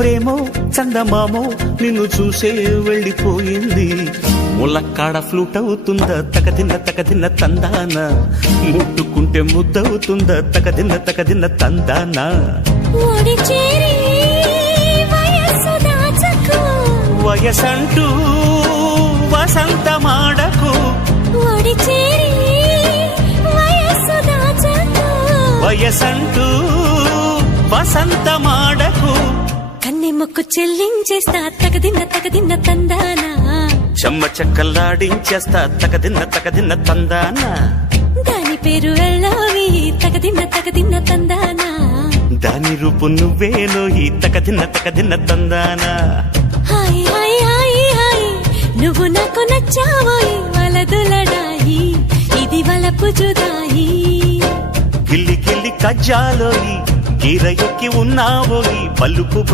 ప్రేమో చందమామో నిన్ను చూసే వెళ్ళిపోయింది. ములక్కాడ ఫ్లూట్ అవుతుందా తకదిన్న తందాన, ముట్టుకుంటే ముద్దవుతుందా తకదిన్న తందాన. వయసంటూ వసంతమాడకు, వయసంటూ వసంతమాడకు. కన్నె మొక్కు చెల్లించేస్తా తగదిన్న తందానా, చెమ్మ చెక్కల్లాడించేస్తా తగదిన్న తందాన. దాని పేరు వెళ్ళవి తగదిన్న తందానా, దాని రూపు నువ్వేనోయి తగదిన్న తందాన. హాయ్ హాయ్ హాయ్ హాయ్ నువ్వు నాకు నచ్చావోయి, వలదులడాయి ఇది వలపు జుదాయి. గిల్లి గిల్లి కజ్జాలోయి, గీర ఎక్కి ఉన్నావోయి పలుకుబడి.